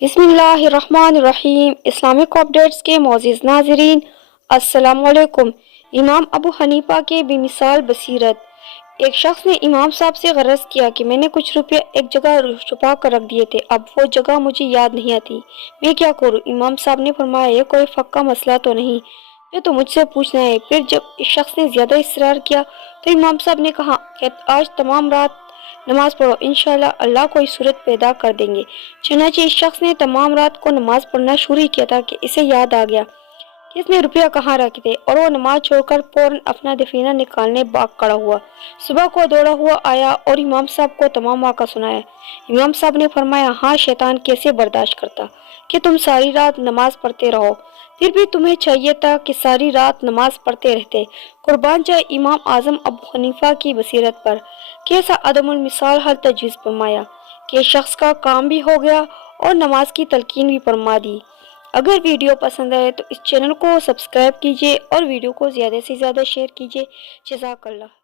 بسم اللہ الرحمن الرحیم۔ اسلامک اپڈیٹس کے معزز ناظرین، السلام علیکم۔ امام ابو حنیفہ کے بے مثال بصیرت۔ ایک شخص نے امام صاحب سے غرض کیا کہ میں نے کچھ روپے ایک جگہ چھپا کر رکھ دیے تھے، اب وہ جگہ مجھے یاد نہیں آتی، میں کیا کروں؟ امام صاحب نے فرمایا، یہ کوئی فقہ مسئلہ تو نہیں جو تو مجھ سے پوچھنا ہے۔ پھر جب اس شخص نے زیادہ اصرار کیا تو امام صاحب نے کہا کہ آج تمام رات نماز پڑھو، انشاءاللہ اللہ کوئی صورت پیدا کر دیں گے۔ چنانچہ اس شخص نے تمام رات کو نماز پڑھنا شروع کیا تھا کہ اسے یاد آ گیا کہ اس نے روپیہ کہاں رکھے تھے، اور وہ نماز چھوڑ کر فوراً اپنا دفینہ نکالنے بھاگ کھڑا ہوا۔ صبح کو دوڑا ہوا آیا اور امام صاحب کو تمام واقعہ سنایا۔ امام صاحب نے فرمایا، ہاں، شیطان کیسے برداشت کرتا کہ تم ساری رات نماز پڑھتے رہو، پھر بھی تمہیں چاہیے تھا کہ ساری رات نماز پڑھتے رہتے۔ قربان جائے امام اعظم ابو حنیفہ کی بصیرت پر، کیسا عدم المثال حل تجویز فرمایا کہ شخص کا کام بھی ہو گیا اور نماز کی تلقین بھی فرما دی۔ اگر ویڈیو پسند آئے تو اس چینل کو سبسکرائب کیجیے اور ویڈیو کو زیادہ سے زیادہ شیئر کیجیے۔ جزاک اللہ۔